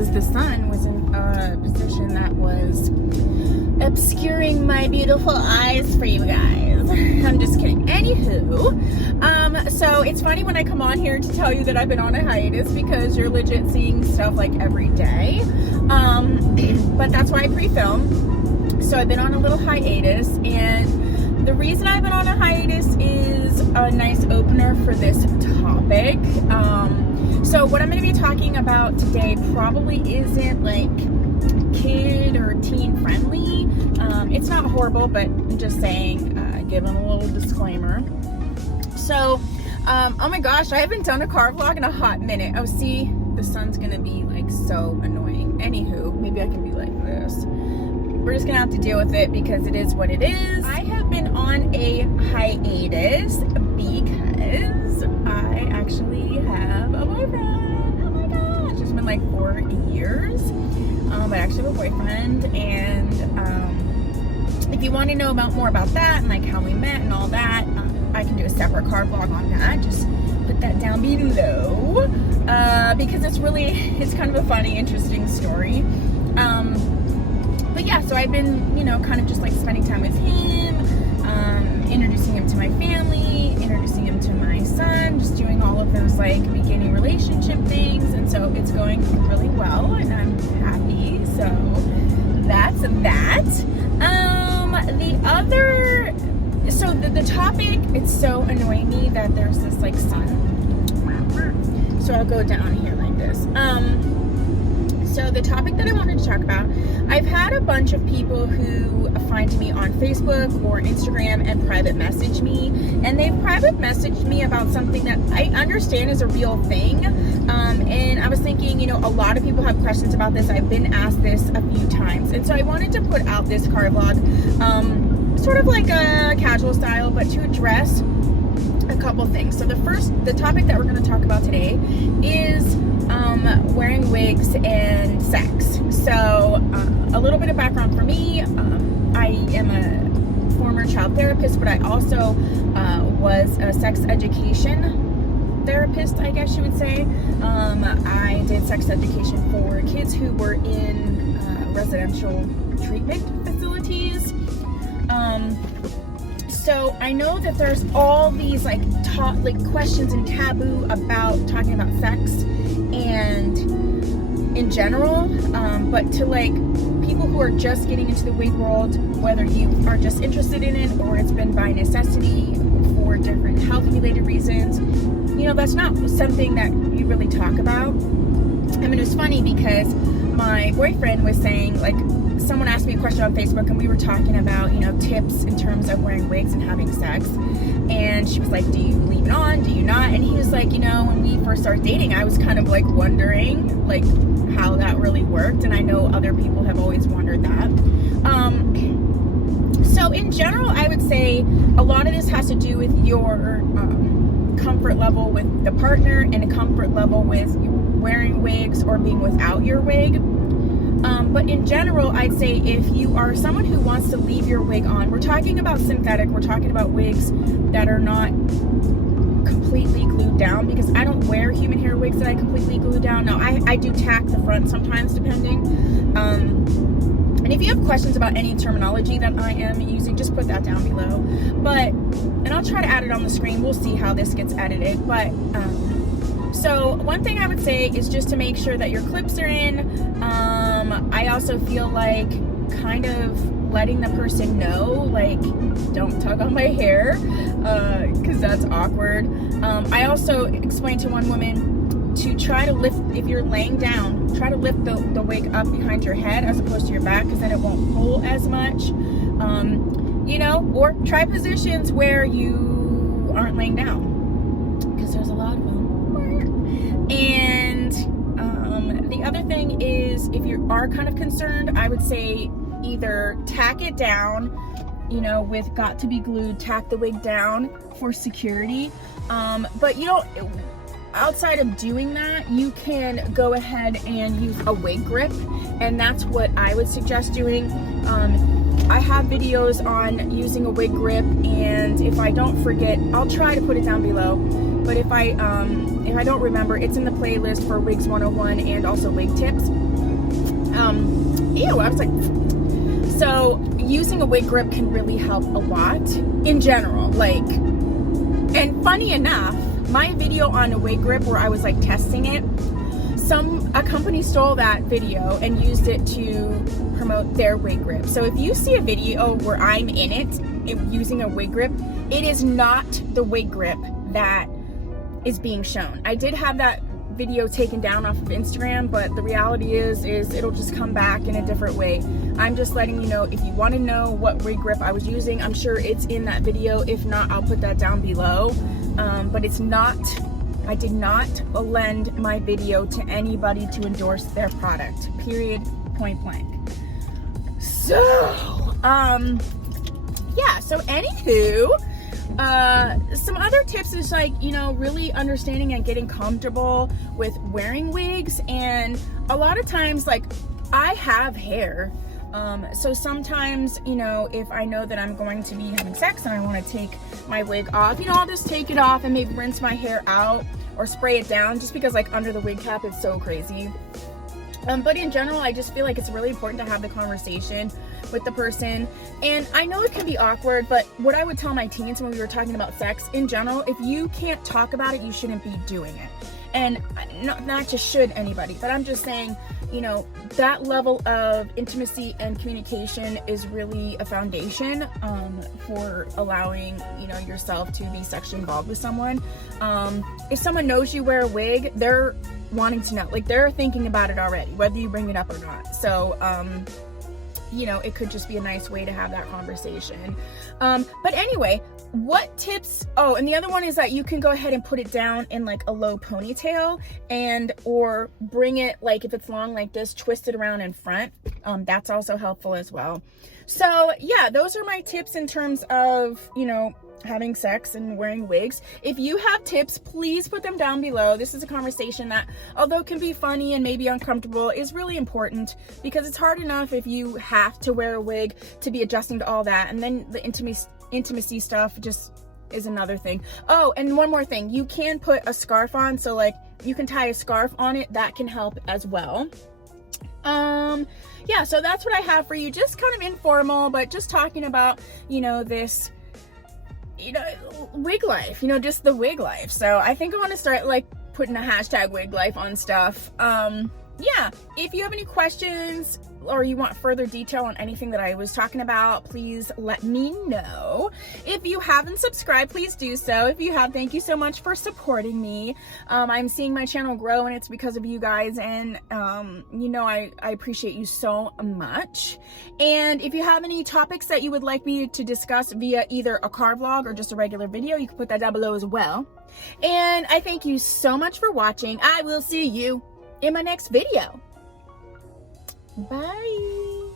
because the sun was in a position that was obscuring my beautiful eyes for you guys. I'm just kidding. Anywho, so it's funny when I come on here to tell you that I've been on a hiatus because you're legit seeing stuff like every day. But that's why I pre-film. So I've been on a little hiatus, and the reason I've been on a hiatus is a nice opener for this topic. So what I'm going to be talking about today probably isn't like kid or teen friendly. It's not horrible, but I'm just saying, giving a little disclaimer. So, oh my gosh, I haven't done a car vlog in a hot minute. Oh, see, the sun's gonna be like so annoying. Anywho, maybe I can be like this. We're just gonna have to deal with it because it is what it is. I have been on a hiatus because I actually have a boyfriend. Oh my gosh, it's been like 4 years. I actually have a boyfriend, and if you want to know more about that and like how we met and all that, I can do a separate car vlog on that. Just put that down below because it's kind of a funny, interesting story. But yeah, so I've been, kind of just like spending time with him, introducing him to my family, introducing him to my son, just doing all of those like beginning relationship things, and so it's going really well, and I'm happy. So that's that. The topic, it's so annoying me that there's this like sun. So I'll go down here like this. So the topic that I wanted to talk about, I've had a bunch of people who find me on Facebook or Instagram and private message me, and they've private messaged me about something that I understand is a real thing. And I was thinking, a lot of people have questions about this. I've been asked this a few times, and so I wanted to put out this car vlog, sort of like a casual style, but to address a couple things. So the topic that we're going to talk about today is wearing wigs and sex. So a little bit of background for me. I am a former child therapist, but I also was a sex education therapist, I guess you would say. I did sex education for kids who were in residential treatment facilities. So I know that there's all these questions and taboo about talking about sex and in general, but to like people who are just getting into the wig world, whether you are just interested in it or it's been by necessity for different health related reasons, that's not something that you really talk about. I mean, it was funny because my boyfriend was saying, like, someone asked me a question on Facebook, and we were talking about, tips in terms of wearing wigs and having sex. And she was like, do you leave it on? Do you not? And he was like, when we first started dating, I was kind of like wondering like how that really worked. And I know other people have always wondered that. So in general, I would say a lot of this has to do with your comfort level with the partner and a comfort level with wearing wigs or being without your wig. But in general, I'd say if you are someone who wants to leave your wig on, we're talking about synthetic, we're talking about wigs that are not completely glued down, because I don't wear human hair wigs that I completely glue down. Now, I do tack the front sometimes, depending. And if you have questions about any terminology that I am using, just put that down below. And I'll try to add it on the screen. We'll see how this gets edited. So one thing I would say is just to make sure that your clips are in. I also feel like kind of letting the person know, like, don't tug on my hair, because that's awkward. I also explained to one woman to try to lift, if you're laying down, try to lift the wig up behind your head as opposed to your back, because then it won't pull as much. Or try positions where you aren't laying down, because there's a lot of them. And the other thing is, if you are kind of concerned, I would say either tack it down, with got to be glued, tack the wig down for security. But outside of doing that, you can go ahead and use a wig grip, and that's what I would suggest doing. I have videos on using a wig grip, and if I don't forget, I'll try to put it down below. But if I don't remember, it's in the playlist for Wigs 101 and also wig tips. Ew, I was like, so using a wig grip can really help a lot in general. Like, and funny enough, my video on a wig grip where I was like testing it, a company stole that video and used it to promote their wig grip. So if you see a video where I'm in it using a wig grip, it is not the wig grip that is being shown. I did have that video taken down off of Instagram, but the reality is it'll just come back in a different way. I'm just letting you know, if you want to know what wig grip I was using, I'm sure it's in that video. If not, I'll put that down below. But it's not, I did not lend my video to anybody to endorse their product, period, point blank. So, yeah, so anywho, some other tips is like, you know, really understanding and getting comfortable with wearing wigs. And a lot of times, like, I have hair. So sometimes, you know, if I know that I'm going to be having sex and I want to take my wig off, you know, I'll just take it off and maybe rinse my hair out or spray it down, just because like under the wig cap it's so crazy. But in general, I just feel like it's really important to have the conversation with the person. And I know it can be awkward, but what I would tell my teens when we were talking about sex in general, if you can't talk about it, you shouldn't be doing it. And not just should anybody, but I'm just saying, you know, that level of intimacy and communication is really a foundation for allowing, you know, yourself to be sexually involved with someone. If someone knows you wear a wig, they're wanting to know, like they're thinking about it already, whether you bring it up or not. So, you know, it could just be a nice way to have that conversation. But anyway, what tips? Oh, and the other one is that you can go ahead and put it down in like a low ponytail, and or bring it, like if it's long like this, twist it around in front. That's also helpful as well. So yeah, those are my tips in terms of, you know, having sex and wearing wigs. If you have tips, please put them down below. This is a conversation that, although can be funny and maybe uncomfortable, is really important, because it's hard enough if you have to wear a wig to be adjusting to all that, and then the intimacy stuff just is another thing. Oh, and one more thing, you can put a scarf on, so like you can tie a scarf on it, that can help as well. Yeah, so that's what I have for you, just kind of informal, but just talking about, you know, this, you know, wig life, you know, just the wig life. So I think I want to start like putting a hashtag wig life on stuff. Yeah, if you have any questions or you want further detail on anything that I was talking about, please let me know. If you haven't subscribed, please do so. If you have, thank you so much for supporting me. I'm seeing my channel grow, and it's because of you guys, and you know, I appreciate you so much. And if you have any topics that you would like me to discuss via either a car vlog or just a regular video, you can put that down below as well. And I thank you so much for watching. I will see you in my next video. Bye.